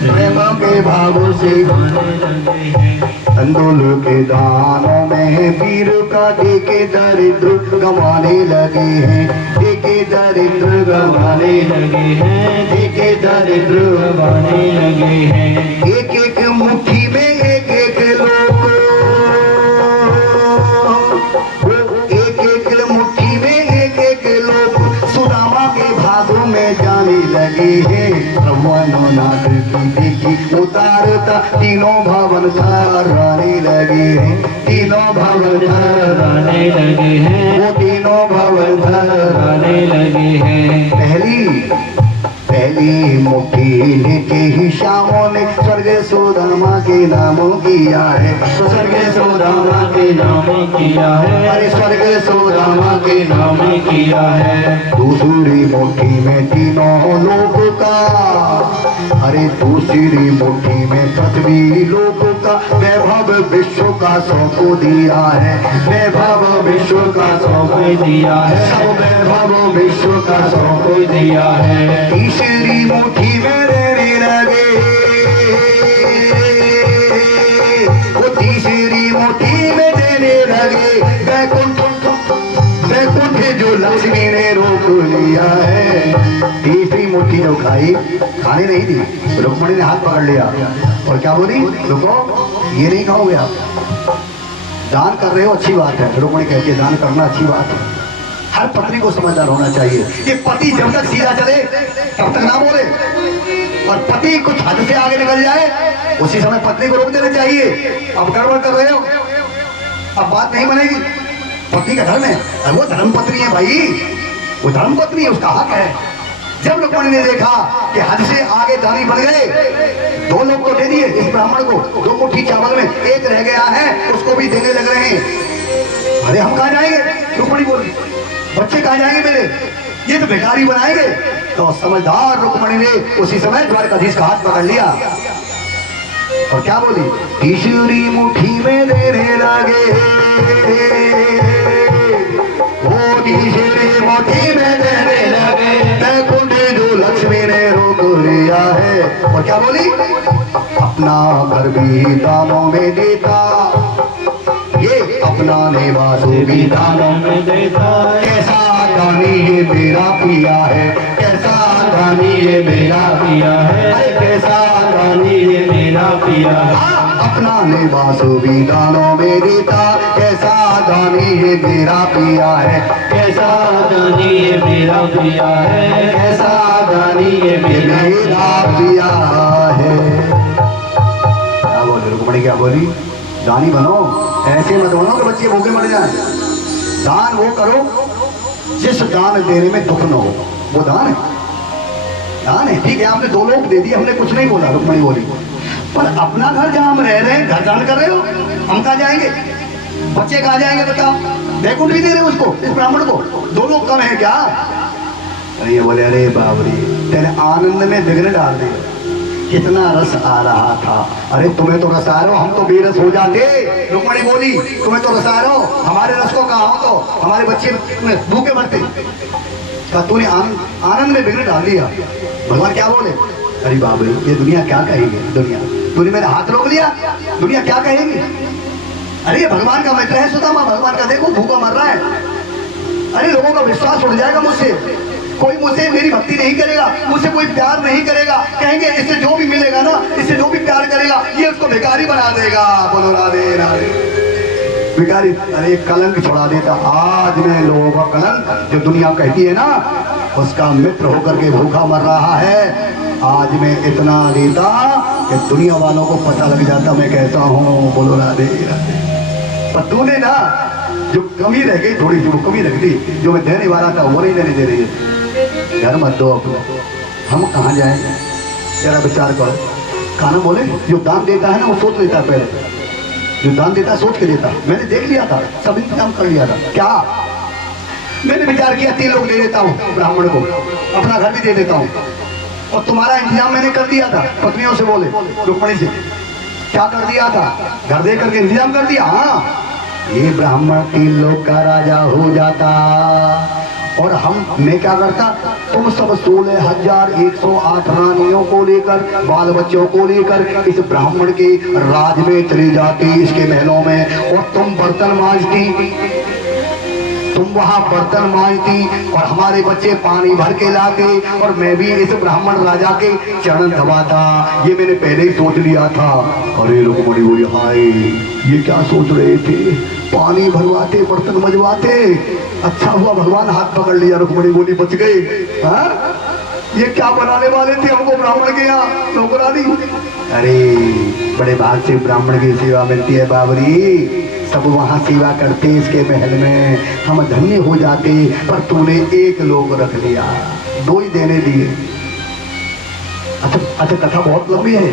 प्रेम के भाव से गाने लगे हैं। अंदोल के दानों में पीर का देखे दरिद्र गंवाने लगे हैं, देखे दरिद्र गंवाने लगे हैं, देखे दरिद्र गंवाने लगे हैं। एक एक मुट्ठी में एक एक लोग, एक एक मुट्ठी में एक एक लोग सुदामा के भागों में जाने लगे हैं। ब्रह्मनाथ की देखी उतारता तीनों भवन धराने लगे हैं, तीनों भवन धराने लगे हैं, वो तीनों भवन धराने लगे हैं। पहली मुट्ठी नीचे ही शामों ने स्वर्ग सुदामा के नामों किया है, स्वर्ग सुदामा के नाम किया है, अरे स्वर्ग सुदामा के नाम किया है। दूसरी मुट्ठी में तीनों लोक का, अरे दूसरी मुट्ठी में पृथ्वी लोक का वैभव विश्व का सौंप दिया है, वैभव विश्व का सौंप दिया है, सब वैभव विश्व का सौंप दिया है। तीसरी मुट्ठी में रहने लगे, वो तीसरी मुट्ठी में देने लगे वैकुंठ, वैकुंठ जो लक्ष्मी ने रोक लिया है। तीसरी मुट्ठी जो खाई, खाने नहीं दी, रुक्मणी ने हाथ पकड़ लिया और क्या बोली, रुको ये नहीं खाओगे आप, दान कर रहे हो अच्छी बात है। रुक्मणी कहती है दान करना अच्छी बात है, हर पत्नी को समझदार होना चाहिए कि पति जब तक सीधा चले तब तक ना बोले, और पति कुछ हद से आगे निकल जाए उसी समय पत्नी को रोक देना चाहिए। अब गड़बड़ कर रहे हो, अब बात नहीं बनेगी। पत्नी का धर्म है, वो धर्म पत्नी है भाई, वो धर्म पत्नी है, उसका हक है। जब रुक्मणी ने देखा कि हद से आगे दानी बढ़ गए, दो लोग को दे दिए, इस ब्राह्मण को 2 मुट्ठी चावल में एक रह गया है, उसको भी देने लग रहे हैं। अरे हम कहाँ जाएंगे, रुक्मणी बोली, बच्चे कहाँ जाएंगे मेरे, ये तो भिखारी बनाएंगे। तो समझदार रुक्मणी ने उसी समय द्वारकाधीश का हाथ पकड़ लिया और क्या बोली, तीसरी मुट्ठी में देने लगे, वो तीसरी मुट्ठी में देने लगे वैकुंठ जो लक्ष्मी ने रोक लिया है। और क्या बोली, अपना घर भी दानों में देता, ये अपना निवास भी दानों में देता। कैसा दानी ये मेरा पिया है, कैसा दानी ये मेरा पिया है, कैसा दानी ये मेरा पिया है। अपना निवास भी दानों में देता, कैसा दानी ये मेरा पिया है, कैसा दानी ये मेरा पिया है, कैसा दानी ये मेरा पिया है। क्या बोली रुक्मणी, क्या बोली, दानी बनो, ऐसे मत बनो कि बच्चे भूखे मर जाएं। दान वो करो जिस दान देने में दुख न हो, वो दान है, दान है। ठीक है आपने 2 लोग दे दिए, हमने कुछ नहीं बोला, रुक्मणी बोली, पर अपना घर जहां हम रह रहे हैं, घर दान कर रहे हो, हम कहाँ जाएंगे, बच्चे कहाँ जाएंगे बताओ, वैकुंठ भी दे रहे उसको, इस ब्राह्मण को, 2 लोग कम है क्या। अरे ये बोले, अरे बाबरी तेरे आनंद में विघ्न डाल दिया, कितना रस आ रहा था। अरे तुम्हें तो रस आ रहे हो, हम तो बेरस हो जाते। रुक्मणी बोली, तुम्हें तो रस आ रहे हो, हमारे रस को कहा हो तो हमारे बच्चे भूखे मरते। तूने आनंद में विघ्न डाल दिया। भगवान क्या बोले, अरे बाबू ये दुनिया क्या कहेगी, दुनिया तूने मेरा हाथ रोक लिया, दुनिया क्या कहेगी। अरे ये भगवान का मित्र है सुदामा, भगवान का देखो भूखा मर रहा है। अरे लोगों का विश्वास उठ जाएगा मुझसे, कोई मुझसे मेरी भक्ति नहीं करेगा, मुझसे कोई प्यार नहीं करेगा, कहेंगे इससे जो भी मिलेगा ना, इससे जो भी प्यार करेगा ये उसको भिखारी बना देगा। बोलो राधे राधे। भिखारी, अरे कलंक छुड़ा देता। आज मैं लोगों का कलंक जो दुनिया कहती है ना, उसका मित्र होकर के भूखा मर रहा है, आज मैं इतना देता कि दुनिया वालों को पता लग जाता मैं कैसा हूँ। बोलो राधे राधे। पर तूने ना जो कमी रह गई, थोड़ी जो कमी रख दी, जो मैं देने वाला था वो नहीं देने दे रही है। घर मत दो अपना, हम कहाँ जाएंगे, जरा विचार करो। खाना बोले जो दान देता है ना वो सोच लेता है, पहले जो दान देता है सोच के देता। मैंने देख लिया था, सब इंतजाम कर लिया था। क्या मैंने विचार किया, 3 लोग दे देता हूँ ब्राह्मण को, अपना घर भी दे देता हूँ, और तुम्हारा इंतजाम मैंने कर दिया था। पत्नियों से बोले, रुक्मणी से क्या कर दिया था, घर दे करके इंतजाम कर दिया। हाँ, ये ब्राह्मण 3 लोग का राजा हो जाता और मैं क्या करता, तुम सब 16,108 रानियों को लेकर, बाल बच्चों को लेकर इस ब्राह्मण के राज में चली जाती, इसके महलों में, और तुम बर्तन मांजती, तुम वहां बर्तन मांजती और हमारे बच्चे पानी भर के लाते, और मैं भी इस ब्राह्मण राजा के चरण दबाता। ये मैंने पहले ही सोच लिया था। अरे रुक्मणी बोली, हाय ये क्या सोच रहे थे, पानी भरवाते बर्तन मजवाते, अच्छा हुआ भगवान हाथ पकड़ लिया। रुक्मणी बोली, बच गए। हाँ, ये क्या बनाने वाले थे हमको ब्राह्मण के यहाँ नौकरानी। अरे बड़े भाग से ब्राह्मण की सेवा मिलती है बाबरी, सब वहां सेवा करते इसके महल में, हम धन्य हो जाते, पर तूने एक लोग रख लिया, 2 ही देने दिए। अच्छा कथा बहुत लंबी है।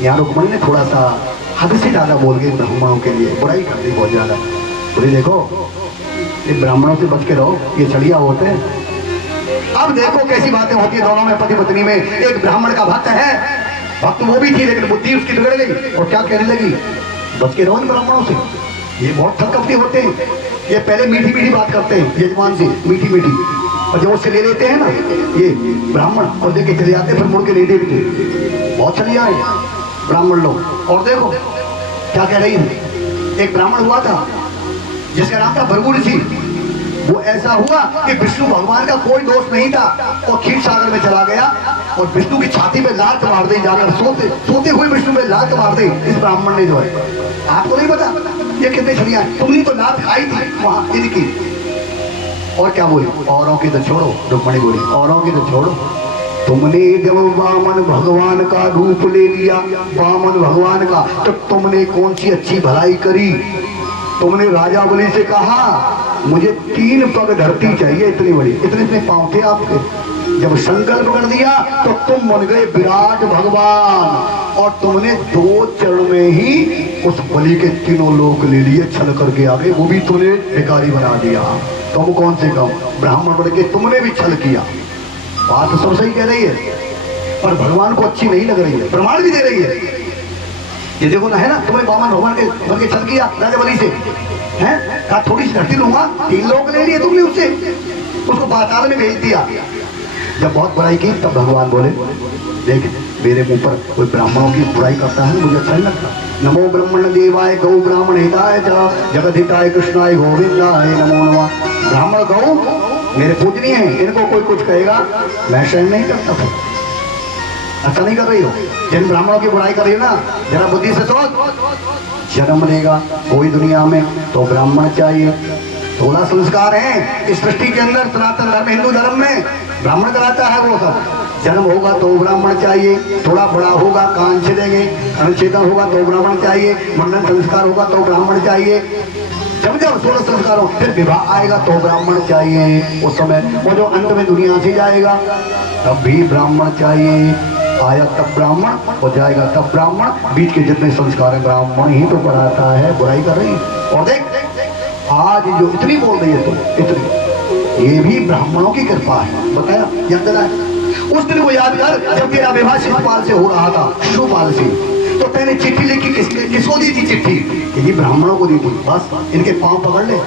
यहाँ रुक्मणी ने थोड़ा सा हद से ज्यादा बोल गए ब्राह्मणों के लिए, बुराई कर दी बहुत ज्यादा। बोले देखो ये ब्राह्मणों से बच के रहो, ये छड़िया होते हैं। अब देखो कैसी बातें होती है दोनों में, पति पत्नी में। एक ब्राह्मण का भक्त है, भक्त वो भी थी, लेकिन बुद्धि उसकी बिगड़ गई और क्या कहने लगी, बच के रहो इन ब्राह्मणों से, ये बहुत थकपटी होते हैं, ये पहले मीठी मीठी बात करते हैं यजमान से, मीठी मीठी, और जब उससे ले लेते हैं ना ये ब्राह्मण और लेके चले जाते हैं, फिर मुड़ के नहीं देते। बहुत छलिया है ब्राह्मण लोग। और देखो क्या कह रही है, एक ब्राह्मण हुआ था जिसका नाम था भृगु ऋषि। वो ऐसा हुआ कि विष्णु भगवान का कोई दोष नहीं था, और क्षीर सागर में चला गया और विष्णु की छाती पे लात मार दी, जाकर सोते हुए विष्णु पे लात मार दी इस ब्राह्मण ने। जो है आपको नहीं पता ये कितने छलिया, तुमने तो लात खाई थी वहां इनकी। और क्या बोली, औरों की तो छोड़ो, रुक्मणी बोली औरों की तो छोड़ो, तुमने जब वामन भगवान का रूप ले लिया, वामन भगवान का, तो तुमने कौन सी अच्छी भलाई करी। तुमने राजा बलि से कहा मुझे 3 पग धरती चाहिए, इतनी बड़ी, इतने पांव थे आपके। जब संकल्प कर दिया तो तुम बन गए विराट भगवान, और तुमने 2 चरण में ही उस बलि के 3 लोक ले लिए, छल करके आगे, वो भी तुमने भिखारी बना दिया। तुम कौन से कम ब्राह्मण बन के तुमने भी छल किया। बात तो सब सही कह रही है, पर भगवान को अच्छी नहीं लग रही है, प्रमाण भी दे रही है। ये देखो ना, है ना, तुमने वामन भगवान के बन के छल किया राजा बलि से, हैं, कहा थोड़ी सी धरती लूंगा, 3 लोग ले लिए तुमने उससे, उसको पाताल में भेज दिया। जब बहुत बुराई की तब भगवान बोले, देख मेरे मुंह पर कोई ब्राह्मणों की बुराई करता है, मुझे अच्छा नहीं लगता। नमो ब्राह्मण देवाय गौ ब्राह्मण हिताय जगत हिताय कृष्णाय गोविंदाय नमो नमः। ब्राह्मण गौ मेरे पूजनीय हैं, इनको कोई कुछ कहेगा मैं सहन नहीं करता। फिर अच्छा नहीं कर रही हो, जिन ब्राह्मणों की बुराई कर रही हो ना, जरा बुद्धि से सोच। जन्म लेगा कोई दुनिया में तो ब्राह्मण चाहिए, 16 संस्कार हैं इस सृष्टि के अंदर। सनातन धर्म, हिंदू धर्म में ब्राह्मण कराता है वो सब। जन्म होगा तो ब्राह्मण चाहिए, थोड़ा बड़ा होगा कान छेदेंगे, अनुच्छेदन होगा तो ब्राह्मण चाहिए, मंडन संस्कार होगा तो ब्राह्मण चाहिए, जब 16 संस्कार हो, फिर विवाह आएगा तो ब्राह्मण चाहिए। उस समय वो जो अंत में दुनिया से जाएगा तब भी ब्राह्मण चाहिए। आया तब ब्राह्मण, हो जाएगा तब ब्राह्मण, बीच के जितने संस्कार है ब्राह्मण ही तो पढ़ाता है। बुराई कर रही है। और देख आज जो इतनी बोल रही है तो इतनी, ये भी ब्राह्मणों की कृपा है। बताया याद दिलाया उस दिन को याद कर, जब तेरा विवाह शिशुपाल से हो रहा था, शिशुपाल से, तो तेने चिट्ठी लिखी, किसको दी थी चिट्ठी? यही ब्राह्मणों को दी थी। बस इनके पांव पकड़ ले।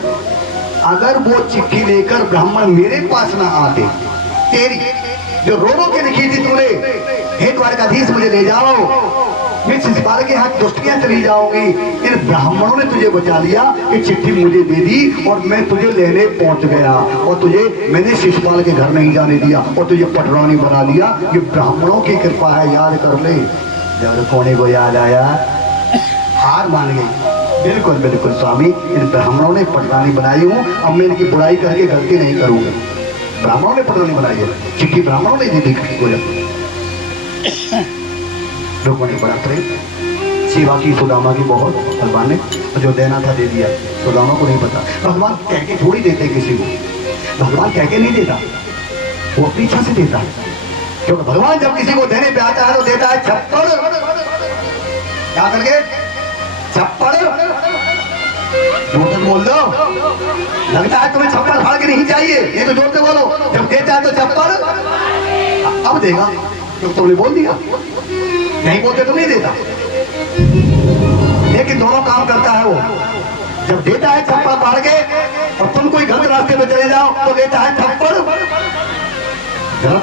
अगर वो चिट्ठी लेकर ब्राह्मण मेरे पास ना आते, तेरी जो रो के लिखी थी तूने, हे द्वारकाधीश मुझे ले जाओ, मैं शिशुपाल के हाथ दुष्टियां चली जाऊंगी। इन ब्राह्मणों ने तुझे बचा लिया, ये चिट्ठी मुझे दे दी और मैं तुझे लेने पहुंच गया, और तुझे मैंने शिशुपाल के घर नहीं जाने दिया और तुझे पटरानी बना लिया। ये ब्राह्मणों की कृपा है, याद कर ले। जब कोने को याद आया, हार मान गई। बिल्कुल बिल्कुल स्वामी, इन ब्राह्मणों ने पटरानी बनाई हूँ, अब मैं इनकी बुराई करके गलती नहीं करूंगा। ब्राह्मणों ने पटरानी बनाई है, चिट्ठी ब्राह्मणों ने दी थी। रुक्मणी बड़ा प्रेम, सेवा की सुदामा की बहुत, भगवान ने जो देना था दे दिया। सुदामा को नहीं पता, भगवान कह के थोड़ी देते किसी को, भगवान कह के नहीं देता, वो अपनी इच्छा से देता है। क्योंकि भगवान जब किसी को देने पे आता है तो देता है छप्पड़, क्या करके छप्पड़। जोर से बोल दो, लगता है तुम्हें छप्पड़ फाड़ के नहीं चाहिए, ये तो जोर से बोलो। जब देता है तो छप्पड़ अब देगा, तो तुमने बोल दिया, नहीं बोलते तो नहीं देता। लेकिन दोनों काम करता है वो। जब देता है छप्पड़ फाड़ के और तुम कोई गलत रास्ते में चले जाओ तो देता है थप्पड़।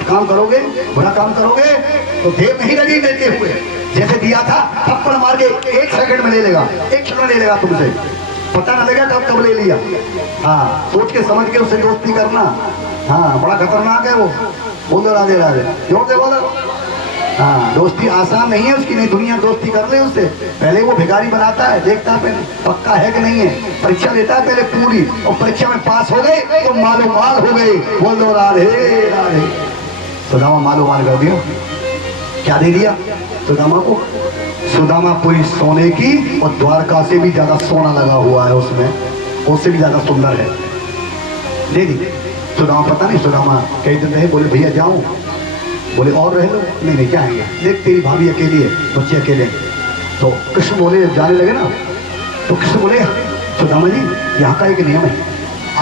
काम करोगे, बुरा काम करोगे तो देर नहीं लगी देते हुए। जैसे दिया था थप्पड़ मार के 1 सेकंड में ले लेगा, 1 क्षण में ले लेगा तुमसे, पता ना लगेगा कब ले लिया। हाँ, सोच के समझ के उससे दोस्ती करना। हाँ, बड़ा खतरनाक है वो। बोलो राधे राधे, जोर दे बोलो। हाँ, दोस्ती आसान नहीं है उसकी, नहीं दुनिया दोस्ती कर ले उससे। पहले वो भिखारी बनाता है, देखता है पहले पक्का है कि नहीं है, परीक्षा लेता है पहले पूरी, और परीक्षा में पास हो गए तो मालो माल हो गए। बोलो राधे राधे। सुदामा मालो माल कर दिया। क्या दे दिया सुदामा को? सुदामा पूरी सोने की, और द्वारका से भी ज्यादा सोना लगा हुआ है उसमें, उससे भी ज्यादा सुंदर है, दे दी। सुदामा पता नहीं, सुदामा कई दिन रहे, बोले भैया जाऊं, बोले और रह लो, नहीं नहीं जाएंगे, देख तेरी भाभी अकेली है, बच्चे अकेले। तो कृष्ण बोले जाने लगे ना, तो कृष्ण बोले सुदामा जी यहाँ का एक नियम है,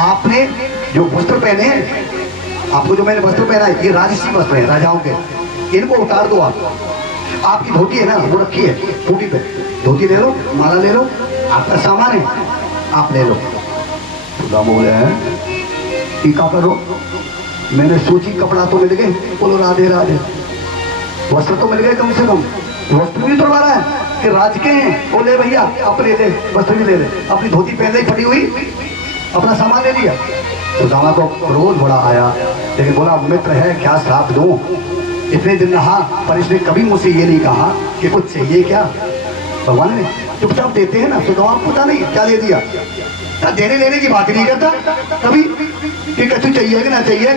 आपने जो वस्त्र पहने हैं, आपको जो मैंने वस्त्र पहना है ये राजसी वस्त्र है राजाओं के, इनको उतार दो। आपकी धोती है ना वो रखी है टूटी पे, धोती ले लो, माला ले लो, आपका सामान है आप ले लो। सुदामा बोले हैं टीका करो, मैंने सोची कपड़ा तो मिल गए, बोलो राधे राधे, वस्त्र तो मिल गए कम से कम, वस्त्र भी तो रहा है कि राज के हैं, वो ले भैया अपने ले, वस्त्र भी ले ले, अपनी धोती पहले ही फटी हुई, अपना सामान ले लिया। सुदामा को क्रोध बड़ा आया, लेकिन बोला मित्र है क्या श्राप दूं, इतने दिन रहा पर इसने कभी मुझसे ये नहीं कहा कि कुछ चाहिए क्या। भगवान ने चुपचाप देते हैं ना, सुदामा को पता नहीं क्या दे दिया, देने लेने की बात नहीं करता कभी कि कछु चाहिए कि ना चाहिए,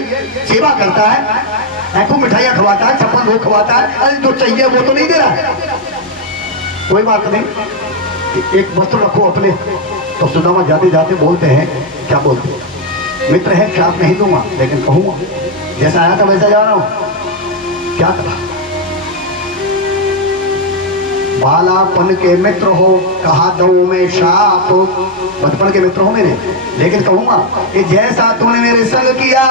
सेवा करता है, खूब मिठाइयाँ खवाता है, 56 लोग खवाता है, अरे जो चाहिए वो तो नहीं दे रहा है। कोई बात नहीं, एक वस्त्र रखो अपने। तो सुदामा जाते जाते बोलते हैं, क्या बोलते हैं, मित्र है श्राप नहीं दूंगा लेकिन कहूँगा जैसा आया था वैसा जा रहा हूँ। क्या करा, बालापन के मित्र हो कहा दो में श्राप, बचपन के मित्र हो मेरे, लेकिन कहूंगा कि जैसा तूने मेरे संग किया,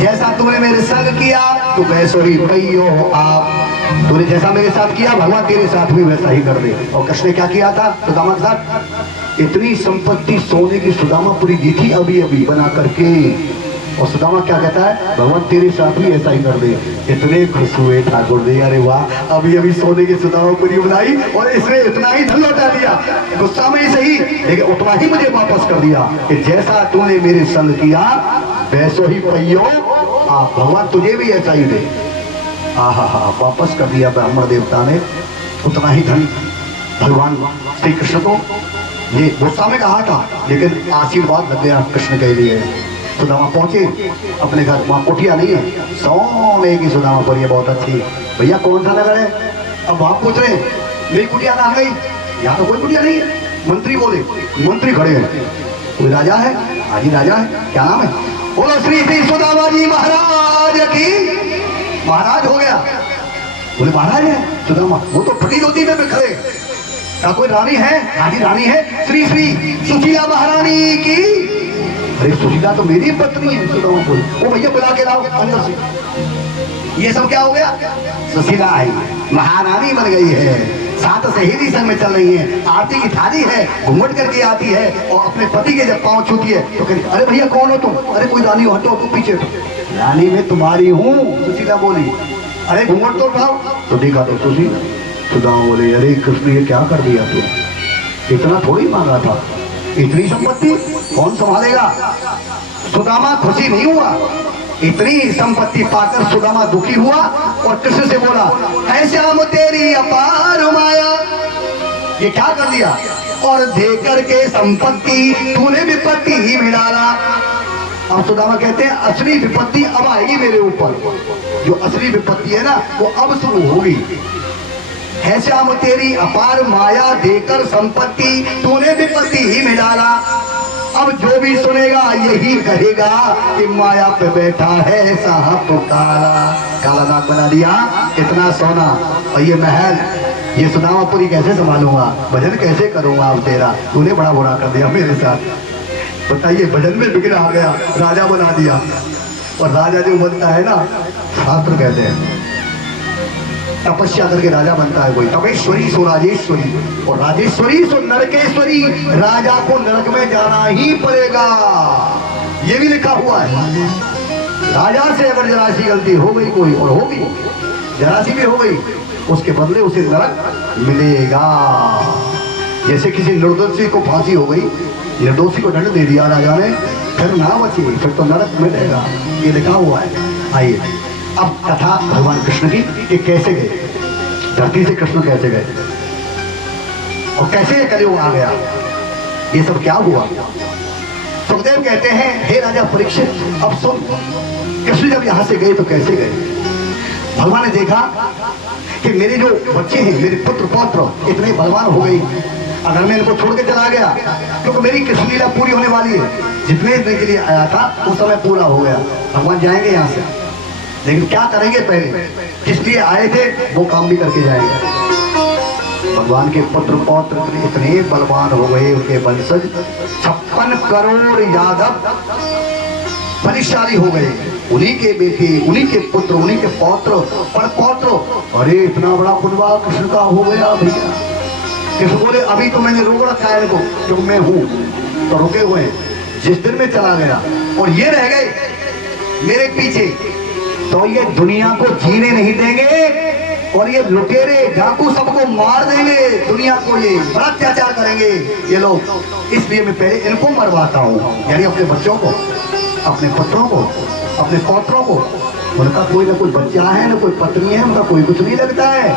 जैसा तूने मेरे संग किया तो वैसो ही भइयो आप, तूने जैसा मेरे साथ किया भगवान तेरे साथ भी वैसा ही कर दे। और कृष्ण ने क्या किया था सुदामा के साथ, इतनी संपत्ति सोने की सुदामा पूरी दी थी अभी अभी बना करके, और सुदामा क्या कहता है भगवान तेरे साथ भी ऐसा ही कर दे। इतने खुश हुए ठाकुर जी, अरे वाह अभी अभी सोने की सुदामा पूरी बनाई और इसने इतना ही धन लौटा दिया, गुस्सा में ही सही लेकिन उतना ही मुझे वापस कर दिया कि जैसा तूने मेरे संग किया वैसो ही पहियो आप, भगवान तुझे भी ऐसा ही दे। हा वापस कर दिया ब्राह्मण देवता ने उतना ही धन भगवान श्री कृष्ण को। ये गुस्सा में कहा था लेकिन आशीर्वाद लग गया कृष्ण के लिए। सुदामा पहुंचे अपने घर, वहाँ कोठिया नहीं है, सोने की सुदामा पर, ये बहुत अच्छी। भैया कौन सा नगर है, अब वहाँ पूछ रहे मेरी कुटिया कहाँ गई, यहाँ तो कोई कुटिया नहीं है। मंत्री बोले, मंत्री खड़े हैं, कोई राजा है, हाजी राजा है, क्या नाम है, बोलो श्री श्री सुदामा जी महाराज की। महाराज हो गया, बोले महाराज है सुदामा, वो तो फटी धोती में खड़े, क्या कोई रानी है, हाजी रानी है, श्री श्री सुशीला महारानी की। अरे सुशीला तो मेरी पत्नी है, सुदामा बोले, वो भैया बुला के लाओ अंदर से। ये सब क्या हो गया, सुशीला आई महारानी बन गई है, साथ सहेली संग में चल रही है, आरती की थाली है, घूमट करके आती है और अपने पति के जब पाँव छूती है तो कहती अरे भैया कौन हो तुम, अरे कोई रानी हो, हटो तुम पीछे। रानी मैं तुम्हारी हूँ, सुशीला बोली, अरे घूमट तो उठाओ, तो देखा तो सुशीला। सुदामा बोले अरे कृष्ण ये क्या कर दिया तू, इतना थोड़ी मांगा था, इतनी संपत्ति कौन संभालेगा। सुदामा खुशी नहीं हुआ, इतनी संपत्ति पाकर सुदामा दुखी हुआ और कृष्ण से बोला है श्याम तेरी अपार माया, ये क्या कर दिया, और दे करके संपत्ति तूने विपत्ति ही में डाला। अब सुदामा कहते हैं असली विपत्ति अब आएगी मेरे ऊपर, जो असली विपत्ति है ना वो अब शुरू होगी। है श्याम तेरी अपार माया, देकर संपत्ति तूने विपत्ति ही में डाला। अब जो भी सुनेगा यही कहेगा कि माया पे बैठा है साहब काला, काला नाग बना दिया, इतना सोना और ये महल, ये सुदामापुरी कैसे संभालूंगा, भजन कैसे करूंगा अब तेरा, तूने बड़ा बुरा कर दिया मेरे साथ। बताइए भजन में बिगड़ आ गया, राजा बना दिया। और राजा जो बनता है ना, शास्त्र कहते हैं तपस्या करके राजा बनता है कोई, तपेश्वरी सो राजेश्वरी, और राजेश्वरी सो नरकेश्वरी, राजा को नरक में जाना ही पड़ेगा, ये भी लिखा हुआ है। राजा से अगर जरा सी गलती हो गई कोई, और होगी, जरा सी भी हो गई, उसके बदले उसे नरक मिलेगा। जैसे किसी निर्दोषी को फांसी हो गई, निर्दोषी को दंड दे दिया राजा ने, फिर ना बची, फिर तो नरक मिलेगा, ये लिखा हुआ है। आइए अब कथा भगवान कृष्ण की कि कैसे गए, धरती से कृष्ण कैसे गए और कैसे ये कलयुग आ गया, ये सब क्या हुआ। सुखदेव कहते हैं, हे राजा परीक्षित, अब सुन, कृष्ण जब यहां से गए तो कैसे गए। भगवान ने देखा कि मेरे जो बच्चे हैं, मेरे पुत्र पौत्र इतने बलवान हो गए, अगर मैं इनको छोड़ के चला गया, क्योंकि मेरी कृष्ण लीला पूरी होने वाली है, जितने दिन के लिए आया था वो समय पूरा हो गया, भगवान जाएंगे यहाँ से, लेकिन क्या करेंगे, पहले किस लिए आए थे वो काम भी करके जाएंगे। भगवान के पुत्र पौत्र इतने बलवान हो गए, उनके वंशज 56 करोड़ यादव बलिशाली हो गए, उन्हीं के बेटे, उन्हीं के पुत्र, उन्हीं के पौत्र परपौत्र। अरे इतना बड़ा कुनबा कृष्ण का हो गया भैया। कृष्ण बोले अभी तो मैंने रोक रखा है इनको, क्योंकि मैं हूं तो रुके हुए हैं। जिस दिन में चला गया और ये रह गए मेरे पीछे, तो ये दुनिया को जीने नहीं देंगे, और ये लुटेरे डाकू सबको मार देंगे, दुनिया को ये बड़ा अत्याचार करेंगे ये लोग। इसलिए मैं पहले इनको मरवाता हूँ, यानी अपने बच्चों को, अपने पुत्रों को, अपने पौत्रों को। उनका कोई ना कोई बच्चा है, ना कोई पत्नी है, उनका कोई कुछ नहीं लगता है।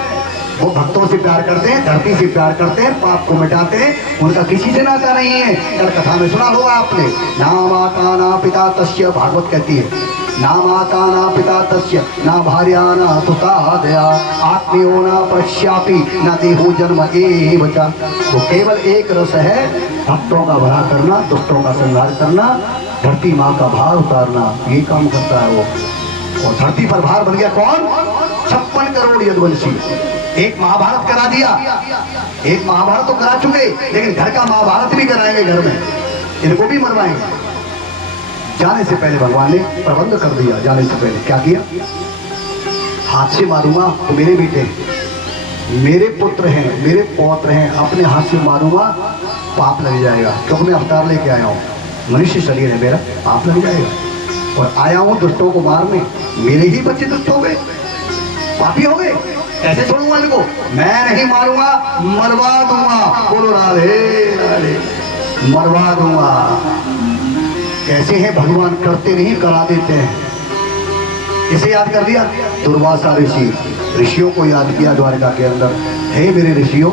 वो भक्तों से प्यार करते हैं, धरती से प्यार करते हैं, पाप को मिटाते हैं, उनका किसी से नाता नहीं है। कल कथा में सुना होगा आपने, ना माता ना पिता तस्य, भागवत कहती है, ना माता ना पिता तस्य, ना भार्या ना सुता दया, आत्मीयो ना पश्यापि, ना देहो जन्म एव च। वो केवल एक रस है, भक्तों का भला करना, दुष्टों का संहार करना, धरती माँ का भार उतारना, ये काम करता है वो। और धरती पर भार बन गया कौन, 56 करोड़ यदुवंशी। एक महाभारत करा दिया, एक महाभारत तो करा चुके, लेकिन घर का महाभारत भी कराएंगे, घर में इनको भी मरवाएंगे। जाने से पहले भगवान ने प्रबंध कर दिया। जाने से पहले क्या किया, हाथ से मारूंगा तो मेरे बेटे, मेरे पुत्र हैं, मेरे पौत्र हैं, अपने हाथ से मारूंगा पाप लग जाएगा, क्योंकि मैं अवतार लेके आया हूँ, मनुष्य शरीर है मेरा, पाप लग जाएगा। और आया हूँ दुष्टों को मारने, मेरे ही बच्चे दुष्ट हो गए, पापी हो गए, कैसे छोड़ूंगा इनको, मैं नहीं मारूंगा, मरवा दूंगा। बोलो राधे राधे, मरवा दूंगा। कैसे है भगवान, करते नहीं करा देते हैं। इसे याद कर दिया, दुर्वासा ऋषि, ऋषियों को याद किया द्वारका के अंदर, हे मेरे ऋषियों,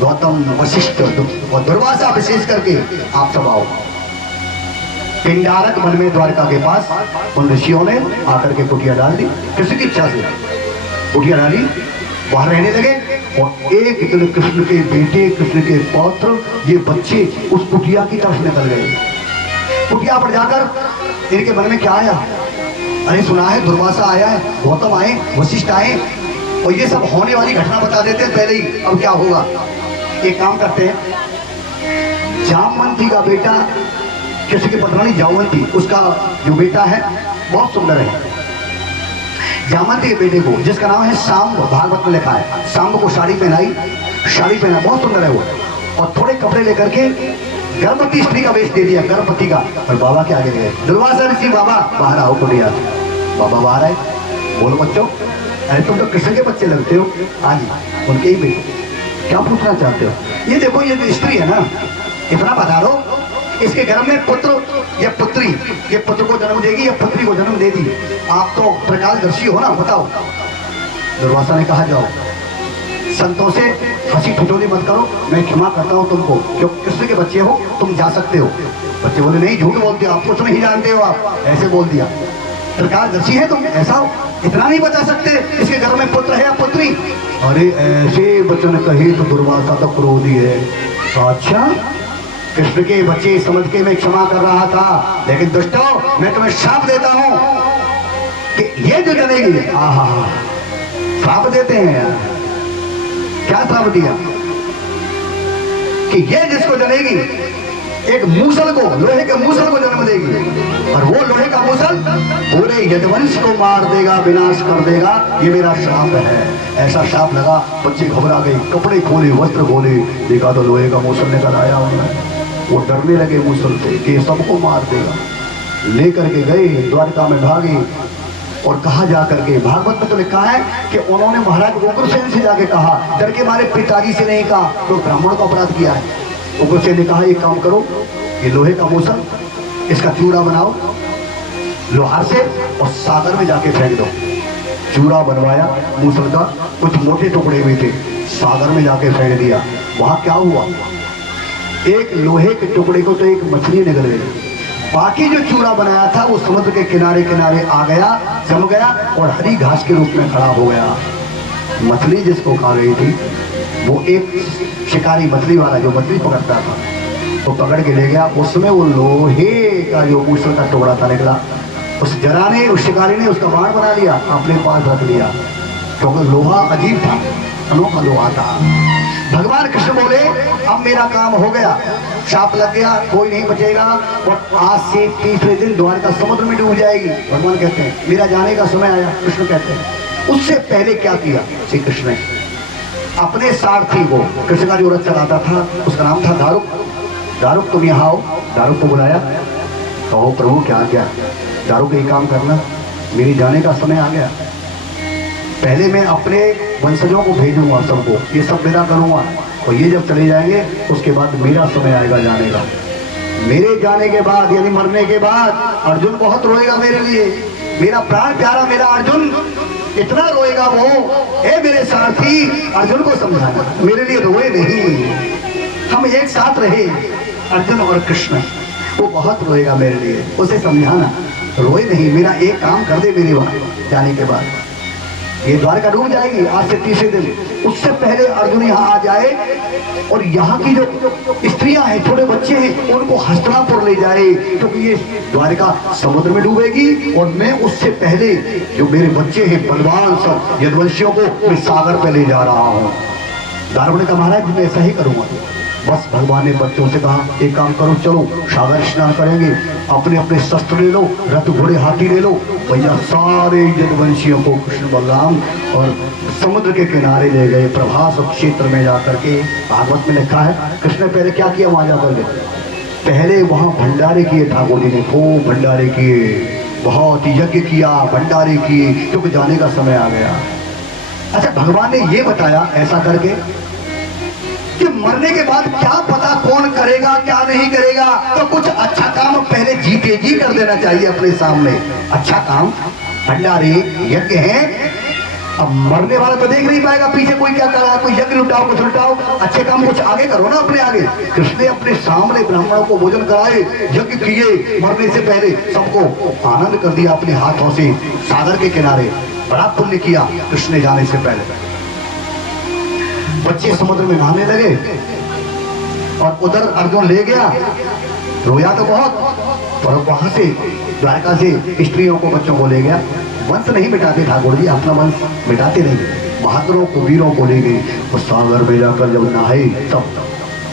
गौतम वशिष्ठ और दुर्वासा विशेष करके आप सब आओ। पिंडारक वन में द्वारका के पास उन ऋषियों ने आकर के कुटिया डाल दी, किसी की इच्छा से कुटिया डाली, वहां रहने लगे। और एक दिन कृष्ण के बेटे, कृष्ण के पौत्र, ये बच्चे उस कुटिया की तरफ निकल गए। कुटिया पर जाकर इनके मन में क्या आया, अरे सुना है दुर्वासा आया है, गौतम आए, वशिष्ठ आए, और ये सब होने वाली घटना बता देते हैं पहले ही, अब क्या होगा। एक काम करते हैं, जामवंती का बेटा, किसी की पत्नी जामवंती, उसका जो बेटा है बहुत सुंदर है, जामवंती के बेटे को, जिसका नाम है सांब, भागवत में लिखा है, सांब को साड़ी पहनाई, साड़ी पहना, बहुत सुंदर है वो, और थोड़े कपड़े लेकर के गर्भवती स्त्री का वेश दे दिया, गर्भवती का, और बाबा के आगे गए। दुर्वासा ऋषि, बाबा बाहर आओ कुटिया। बाबा बाहर आए, बोलो बच्चों, अरे तुम तो कृष्ण के बच्चे लगते हो, आज उनके ही बेटे, क्या पूछना चाहते हो। ये देखो, ये जो स्त्री है ना, इतना बता दो, इसके घर में पुत्र या पुत्री, ये पुत्र को जन्म देगी या पुत्री को जन्म देगी, आप तो प्रकाशदर्शी हो ना, बताओ। दुर्वासा ने कहा, जाओ संतों से हंसी ठिठोली मत करो, मैं क्षमा करता हूँ तुमको, क्यों कृष्ण के बच्चे हो, तुम जा सकते हो। बच्चे बोले नहीं, झूठ बोलते हो, आप कुछ नहीं जानते हो, आप ऐसे बोल दिया, प्रकाशदर्शी है तुम, ऐसा हो, इतना नहीं बता सकते इसके घर में पुत्र है या पुत्री। अरे ऐसे वचन कहे तो दुर्वासा तो क्रोधी है। अच्छा, कृष्ण के बच्चे समझ के मैं क्षमा कर रहा था, लेकिन दुष्टों, मैं तुम्हें श्राप देता हूं कि ये जो जनेगी, आहा, श्राप देते हैं यार, क्या श्राप दिया कि ये जिसको जनेगी, एक मूसल को, लोहे के मूसल को जन्म देगी, और वो लोहे का मूसल पूरे यदुवंश को मार देगा, विनाश कर देगा, ये मेरा श्राप है। ऐसा श्राप लगा, बच्चे घबरा गए, कपड़े खोले, वस्त्र खोले, देखा तो लोहे का मूसल निकल आया उन्होंने। वो डरने लगे मूसल से कि सबको मार देगा, लेकर के गए, द्वारका में भागे और कहा जा करके, भागवत में तो लिखा है कि उन्होंने महाराज उग्रसेन से जाके कहा, डर के मारे पिताजी से नहीं कहा, तो ब्राह्मण का अपराध किया है। उग्रसेन ने कहा एक काम करो, ये लोहे का मूसल, इसका चूड़ा बनाओ लोहार से और सागर में जाके फेंक दो। चूड़ा बनवाया मूसल का, कुछ मोटे टुकड़े भी थे, सागर में जाके फेंक दिया। वहां क्या हुआ, एक लोहे के टुकड़े को तो एक मछली निकल गई, बाकी जो चूड़ा बनाया था वो समुद्र के किनारे किनारे आ गया, जम गया और हरी घास के रूप में खड़ा हो गया। मछली जिसको खा रही थी वो एक शिकारी मछली वाला जो मछली पकड़ता था तो पकड़ के ले गया, उसमें वो लोहे का जो मूसल का टुकड़ा था निकला। उस जरा ने, उस शिकारी ने उसका बाण बना लिया, अपने पास रख लिया, क्योंकि लोहा अजीब था, अनोखा लोहा था। भगवान कृष्ण बोले अब मेरा काम हो गया, शाप लग गया, कोई नहीं बचेगा और आज से तीसरे दिन द्वारका समुद्र में डूब जाएगी। भगवान कहते हैं मेरा जाने का समय आया। कृष्ण कहते हैं उससे पहले क्या किया श्री कृष्ण ने, अपने सारथी को, कृष्ण का जो रथ चलाता था उसका नाम था दारुक, दारुक तुम यहाँ आओ, दारुक को बुलाया, कहो प्रभु क्या क्या, दारुक ये काम करना, मेरी जाने का समय आ गया, पहले मैं अपने वंशजों को भेजूंगा, सबको ये सब विदा करूंगा और ये जब चले जाएंगे उसके बाद मेरा समय आएगा जाने का। मेरे जाने के बाद यानी मरने के बाद अर्जुन बहुत रोएगा मेरे लिए, मेरा प्राण प्यारा मेरा अर्जुन इतना रोएगा वो, हे मेरे सारथी अर्जुन को समझाना, मेरे लिए रोए नहीं, हम एक साथ रहे अर्जुन और कृष्ण, वो बहुत रोएगा मेरे लिए, उसे समझाना रोए नहीं, मेरा एक काम कर दे मेरे वहां जाने के बाद, ये द्वारका डूब जाएगी आज से तीसरे दिन, उससे पहले अर्जुन यहाँ आ जाए और यहाँ की जो स्त्रियां हैं, छोटे बच्चे हैं, उनको हस्तिनापुर ले जाए, क्योंकि ये द्वारका समुद्र में डूबेगी और मैं उससे पहले जो मेरे बच्चे हैं बलवान सब यदुवंशियों को मैं सागर पे ले जा रहा हूँ। दारुण ने कहा महाराज मैं ऐसा ही करूंगा। बस भगवान ने बच्चों से कहा एक काम करो, चलो सागर स्नान करेंगे, अपने अपने शस्त्र ले लो, रथ घोड़े हाथी ले लो, भैया सारे यदुवंशियों को कृष्ण बलराम और समुद्र के किनारे ले गए, प्रभास क्षेत्र में जाकर के। भागवत में लिखा है कृष्ण ने पहले क्या किया वहां जाकर के, पहले वहां भंडारे किए, ठाकुर जी ने खूब भंडारे किए, बहुत यज्ञ किया, भंडारे किए, क्योंकि जाने का समय आ गया। अच्छा भगवान ने ये बताया ऐसा करके कि मरने के बाद क्या पता कौन करेगा क्या नहीं करेगा, तो कुछ अच्छा काम पहले जीते जी कर देना चाहिए अपने सामने। अच्छा काम भंडारे यज्ञ है, अब मरने वाला तो देख नहीं पाएगा पीछे कोई क्या कर रहा है, कोई यज्ञ लुटाओ कुछ लुटाओ, अच्छे काम कुछ आगे करो ना अपने आगे। कृष्ण ने अपने सामने ब्राह्मणों को भोजन कराए, यज्ञ किए, मरने से पहले सबको आनंद कर दिया अपने हाथों से, सागर के किनारे बड़ा पुण्य किया कृष्ण ने जाने से पहले। बच्चे समुद्र में नहाने लगे और उधर अर्जुन ले गया, रोया तो बहुत, पर वहां से द्वारका से स्त्रियों को बच्चों को ले गया। वंश नहीं मिटाते ठाकुर जी, अपना वंश मिटाते नहीं, बहादुरों को वीरों को ले गए और सागर में जाकर जब नहाए तब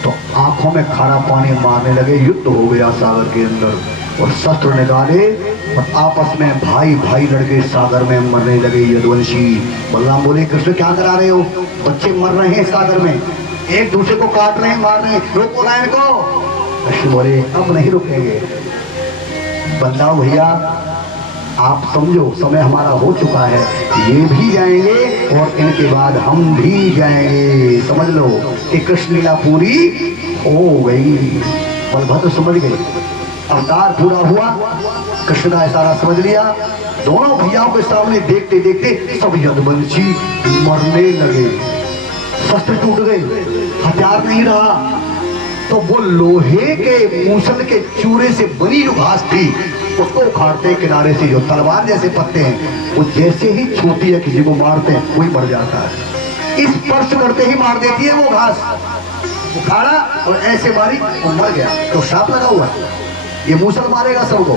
तो आंखों में खारा पानी मारने लगे, युद्ध हो गया सागर के अंदर और शस्त्र निकाले और आपस में भाई भाई लड़के सागर में मरने लगे यदुवंशी। बलराम बोले कृष्ण क्या करा रहे हो, बच्चे मर रहे हैं सागर में, एक दूसरे को काट रहे हैं, मार रहे हैं, रोको ना इनको। कृष्ण बोले अब नहीं रुकेंगे, बदलाव भैया आप समझो समय हमारा हो चुका है, ये भी जाएंगे और इनके बाद हम भी जाएंगे, समझ लो कि कृष्ण लीला पूरी हो गई। बलभद्र समझ गए, अवतार पूरा हुआ, कृष्ण का इशारा समझ लिया, दोनों भैयाओं के सामने देखते देखते सब यदुवंशी मरने लगे, शस्त्र टूट गए, हथियार नहीं रहा, तो वो लोहे के मूसल के चूरे से बनी जो घास थी उसको उखाड़ते किनारे से, जो तलवार जैसे पत्ते हैं वो जैसे ही छूती है किसी को मारते हैं वही मर जाता है, इस स्पर्श करते ही मार देती है वो घास, उखाड़ा और ऐसे मारी वो मर गया, तो शाप लगा हुआ है ये मूसल मारेगा सबको।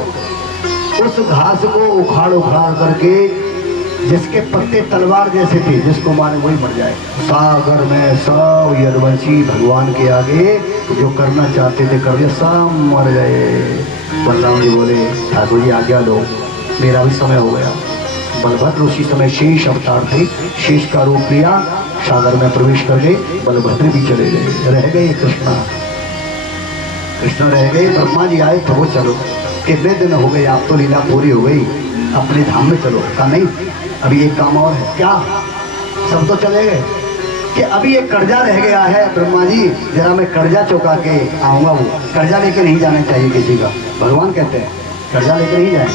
उस घास को उखाड़ उखाड़ करके जिसके पत्ते तलवार जैसे थे जिसको मारे वही मर जाए। सागर में सब यदुवंशी भगवान के आगे जो करना चाहते थे कर दिया, सब मर गए। बलराम जी बोले ठाकुर जी आज्ञा लो, मेरा भी समय हो गया। बलभद्र उसी समय शेष अवतार थे, शेष का रूप लिया, सागर में प्रवेश कर गए, बलभद्र भी चले गए, रह गए कृष्णा, कृष्ण रह गए। ब्रह्मा जी आए प्रभु चलो, कितने दिन हो गए, आप तो लीला पूरी हो गई, अपने धाम में चलो। कहा नहीं, अभी एक काम और है। क्या? सब तो चले गए कि अभी एक कर्जा रह गया है ब्रह्मा जी, जरा मैं कर्जा चुका के आऊंगा। वो कर्जा लेके नहीं जाना चाहिए किसी का, भगवान कहते हैं कर्जा लेके नहीं जाए।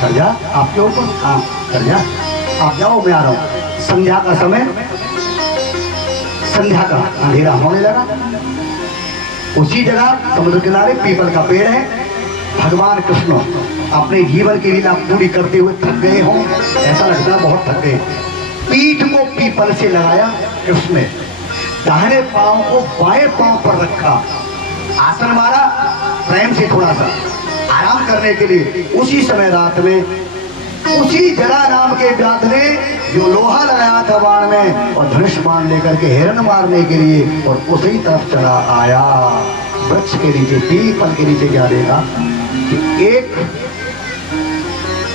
कर्जा आपके ऊपर? हाँ कर्जा, आप जाओ मैं आ रहा हूँ। संध्या का समय, संध्या का अंधेरा होने लगा। उसी जगह समुद्र किनारे पीपल का पेड़ है। भगवान कृष्ण अपने जीवन की लीला पूरी करते हुए थक गए हों, ऐसा लगता है बहुत थक गए। पीठ को पीपल से लगाया कृष्ण ने, दाहिने पांव को बाएं पांव पर रखा, आसन मारा प्रेम से थोड़ा सा आराम करने के लिए। उसी समय रात में उसी जरा नाम के व्याध ने जो लोहा लगाया था बाण में और धनुष बाण लेकर के हिरण मारने के लिए और उसी तरफ चला आया। वृक्ष के नीचे, पीपल के नीचे क्या देखा कि एक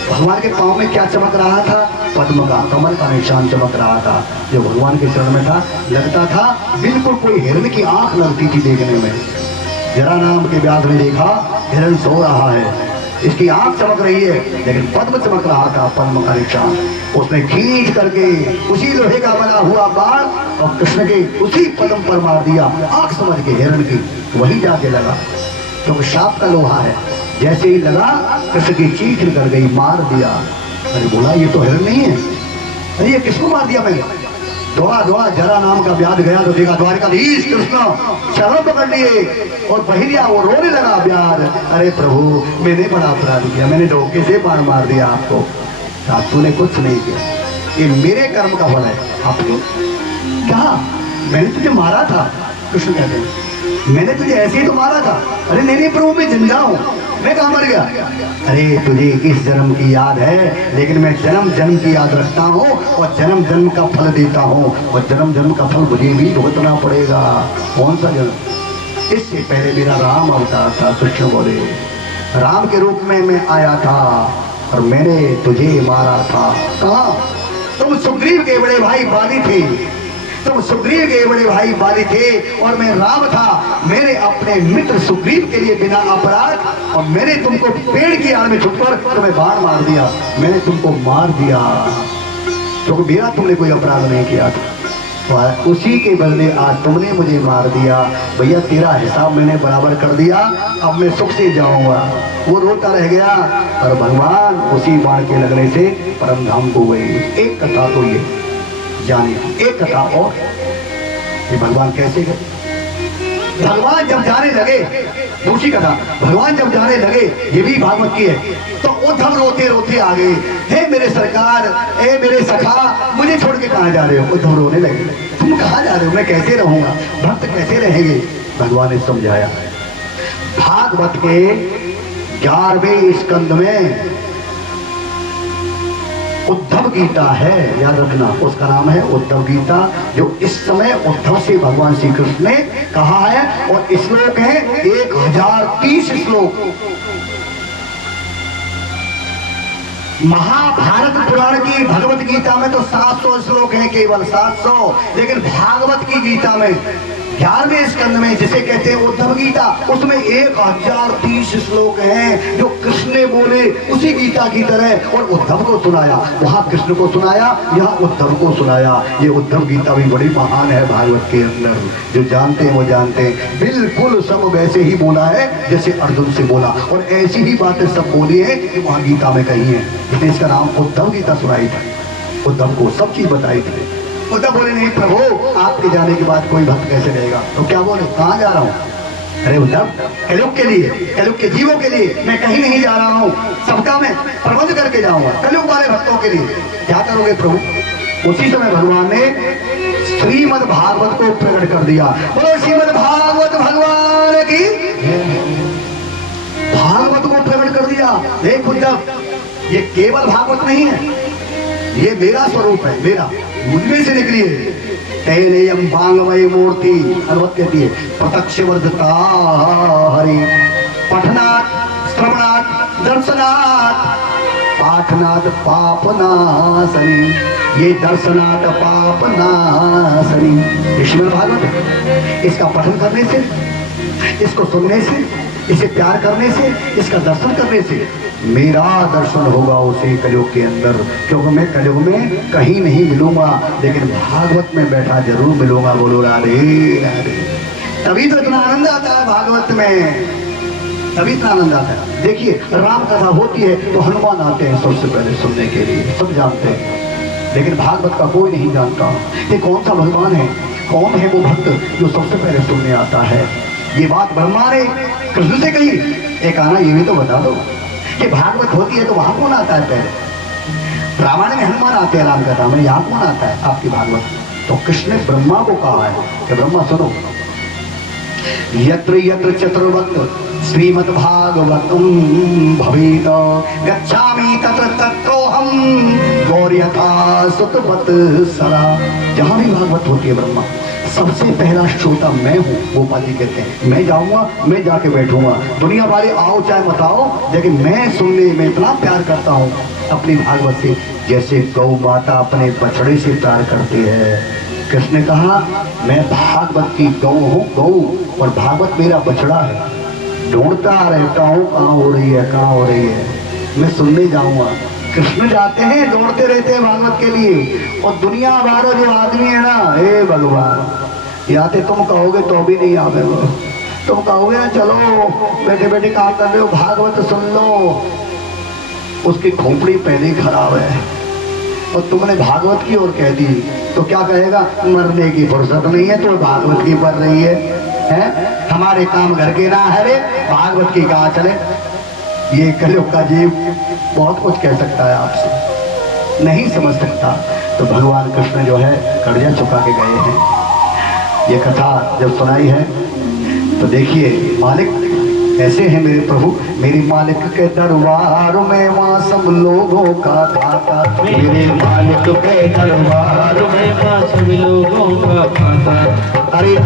भगवान के पांव में क्या चमक रहा था? पद्म का, कमल का निशान चमक रहा था जो भगवान के चरण में था। लगता था बिल्कुल कोई हिरण की आंख लगती थी देखने में। जरा नाम के व्याध ने देखा हिरण सो रहा है, इसकी आंख चमक रही है लेकिन पद्म चमक रहा था, पद्म का निशान। उसने खींच करके उसी लोहे का बना हुआ बाण और कृष्ण के उसी पद्म पर मार दिया, आंख समझ के हिरण की। वही जाके लगा क्योंकि शाप का लोहा है। जैसे ही लगा कृष्ण की चीख निकल गई, मार दिया। अरे बोला ये तो हिरण नहीं है, अरे ये किसको मार दिया मैंने? दौड़ा दौड़ा जरा नाम का व्याध गया तो देखा द्वारिकाधीश कृष्ण चरण पकड़ लिए और पहलिया वो रोने लगा व्याध। अरे प्रभु मैंने बड़ा अपराध किया, मैंने धोखे से बाण मार दिया आपको। तूने कुछ नहीं किया, ये मेरे कर्म का फल है। आपको क्या? मैंने तुझे मारा था? कृष्ण कहते हैं मैंने तुझे ऐसे ही तो मारा था। अरे नहीं प्रभु मैं जिंदा हूँ, मैं कहाँ मर गया? अरे तुझे इस जन्म की याद है लेकिन मैं जन्म जन्म की याद रखता हूँ और जन्म जन्म का फल देता हूँ और जन्म जन्म का फल मुझे भी भुगतना पड़ेगा। कौन सा जन्म? इससे पहले मेरा राम अवतार था। कृष्ण बोले राम के रूप में मैं आया था और मैंने तुझे मारा था। कहाँ? तुम सुग्रीव के बड़े भाई बाली थे, तुम सुग्रीव के बड़े भाई बाली थे और मैं राम था। मैंने अपने मित्र सुग्रीव के लिए बिना अपराध और मैंने तुमको पेड़ की आड़ में छुपकर तुम्हें बाण मार दिया, मैंने तुमको मार दिया क्योंकि मेरा तुमने कोई अपराध नहीं किया था। तो उसी के बदले आज तुमने मुझे मार दिया। भैया तेरा हिसाब मैंने बराबर कर दिया, अब मैं सुख से जाऊंगा। वो रोता रह गया और भगवान उसी बाण के लगने से परम धाम को गई। एक कथा तो ये जानिए, एक कथा और ये भगवान कैसे गए। भगवान जब जाने लगे, दूसरी कथा, भगवान जब जाने लगे ये भी भागवत की है, तो उद्धव रोते रोते आ गए। हे मेरे सरकार, हे मेरे सखा, मुझे छोड़ के कहाँ जा रहे हो? उद्धव रोने लगे, तुम कहाँ जा रहे हो? मैं कैसे रहूंगा? भक्त कैसे रहेंगे? भगवान ने समझाया। भागवत के 11वें स्कंद में उद्धव गीता है, याद रखना, उसका नाम है उद्धव गीता, जो इस समय उद्धव से भगवान श्री कृष्ण ने कहा है। और श्लोक है 1030 श्लोक। महाभारत पुराण की भगवत गीता में तो 700 श्लोक हैं, केवल 700, लेकिन भागवत की गीता में 11वें स्कंद में जिसे कहते हैं उद्धव गीता, उसमें 1030 श्लोक हैं जो कृष्ण ने बोले उसी गीता की तरह और उद्धव को सुनाया। वहां कृष्ण को सुनाया, यहाँ उद्धव को सुनाया। ये उद्धव गीता भी बड़ी महान है भागवत के अंदर। जो जानते हैं वो जानते हैं, बिल्कुल सब वैसे ही बोला है जैसे अर्जुन से बोला और ऐसी ही बातें सब बोली है कि वहां गीता में कही है। इसलिए इसका नाम उद्धव गीता सुनाई था। उद्धव को सब चीज बताई थी। उद्धव बोले नहीं प्रभु, आपके जाने के बाद कोई भक्त कैसे रहेगा? तो क्या बोले, कहाँ जा रहा हूँ? अरे उद्धव, कलयुग के लिए, कलयुग के जीवों के लिए मैं कहीं नहीं जा रहा हूँ, सबका मैं प्रबंध करके जाऊंगा कलयुग वाले भक्तों के लिए। क्या करोगे प्रभु? उसी समय भगवान ने श्रीमद् भागवत को प्रकट कर दिया। बोलो श्रीमद् भागवत भगवान की। भागवत को प्रकट कर दिया। देख उद्धव, ये केवल भागवत नहीं है, ये मेरा स्वरूप है, मेरा, मुझमें से निकली है। तेनेयम भांगमय मूर्ति हनुमत कहती है, प्रत्यक्ष वर्धता हरि, पठनात् श्रवणात् दर्शनात् पाठनात् पापनाशनी। ये दर्शनात् पापनाशनी श्रीमद् भागवत है। इसका पठन करने से, इसको सुनने से इसे प्यार करने से, इसका दर्शन करने से मेरा दर्शन होगा उसी कलयुग के अंदर, क्योंकि मैं कलयुग में कहीं नहीं मिलूंगा, लेकिन भागवत में बैठा जरूर मिलूंगा। बोलो राधे राधे। तभी तो इतना आनंद आता है भागवत में, तभी इतना आनंद आता है। देखिए राम कथा होती है तो हनुमान आते हैं सबसे पहले सुनने के लिए, सब जानते हैं, लेकिन भागवत का कोई नहीं जानता ये कौन सा भगवान है, कौन है वो भक्त जो सबसे पहले सुनने आता है। ये बात ब्रह्मा ने कृष्ण से कही, एक आना ये भी तो बता दो कि भागवत होती है तो वहां कौन आता है पहले? रामायण में हनुमान आते हैं राम कथा में, यहाँ कौन आता है आपकी भागवत? तो कृष्ण ने ब्रह्मा को कहा है कि ब्रह्मा सुनो, यत्र यत्र चतुर्वक्त श्रीमद् भागवतम भवेत गच्छामि तत्र तत्रोहम गौर्यथा सुतवत सदा। जहां भी भागवत होती है ब्रह्मा, सबसे पहला श्रोता मैं हूँ। गोपाल जी कहते हैं मैं जाऊंगा, मैं जाके बैठूंगा, दुनिया वाले आओ चाहे मत आओ, लेकिन मैं सुनने में इतना प्यार करता हूँ अपनी भागवत से, जैसे गौ माता अपने बछड़े से प्यार करती है। कृष्ण ने कहा मैं भागवत की गौ हूँ, गौ, और भागवत मेरा बछड़ा है, ढूंढता रहता हूँ कहाँ हो रही है, कहाँ हो रही है, मैं सुनने जाऊंगा। कृष्ण जाते हैं, दौड़ते रहते हैं भागवत के लिए, और दुनिया वाले जो आदमी है ना, हे भगवान, याते तुम कहोगे तो भी नहीं आवे वो, तुम कहोगे ना चलो बैठे बैठे काम कर रहे हो भागवत सुन लो, उसकी खोपड़ी पहले ही खराब है, और तुमने भागवत की ओर कह दी तो क्या कहेगा, मरने की फुर्सत नहीं है तो भागवत की पढ़ रही है? हमारे काम घर के ना है रे, भागवत की कहाँ चले। ये कलयुग का जीव बहुत कुछ कह सकता है आपसे, नहीं समझ सकता। तो भगवान कृष्ण जो है कर्जा चुका के गए हैं। ये कथा जब सुनाई है तो देखिए मालिक ऐसे हैं मेरे प्रभु, मेरे मालिक के दरबार में माँ सब लोगों का खाता, मेरे मालिक के दरबार में माँ सब लोगों का खाता। अरे